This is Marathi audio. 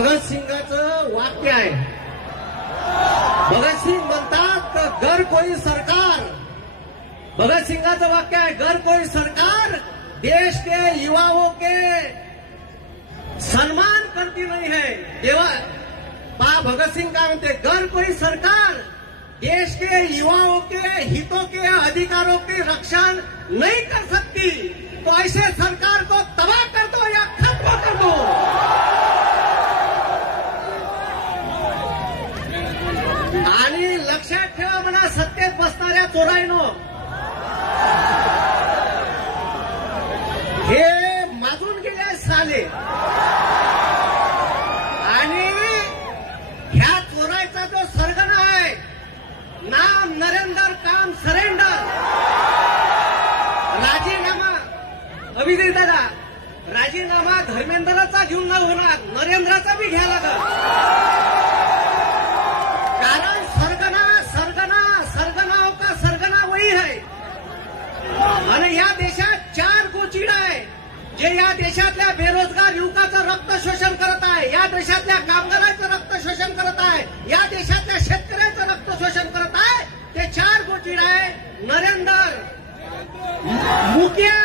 भगत सिंगाचं वाक्य आहे. भगत सिंग म्हणतात घर कोई सरकार, भगत सिंगाचं वाक्य आहे घर कोई सरकार देश के युवाओं के सम्मान करती नहीं है. देवा पा भगत सिंग का म्हणते घर कोई सरकार देश के युवाओं के हितों के अधिकारों की रक्षा नहीं कर सकती, तो ऐसे सरकार को तबाह कर दो या खत्म कर दो. आणि लक्षात ठेवा म्हणा सत्तेत बसणाऱ्या चोरांनो, हे माजून गेले साले आणि ह्या चोरायचा जो सरगना आहे नाम नरेंद्र काम सरेंडर, राजीनामा अभिजित दादा राजीनामा धर्मेंद्रचा घेऊन न होणार, नरेंद्रचा बी घ्या लागल. कारण सरगना सरगना सरगनाओं का सरगना वही है. आणि या देशात 4 गोचिड आहे जे या देशातल्या बेरोजगार युवकाचं रक्त शोषण करत आहे, या देशातल्या कामगारांचं रक्त शोषण करत आहे, या देशातल्या शेतकऱ्यांचं रक्त शोषण करत आहे. ते 4 गोचिड आहे नरेंद्र, मुखिया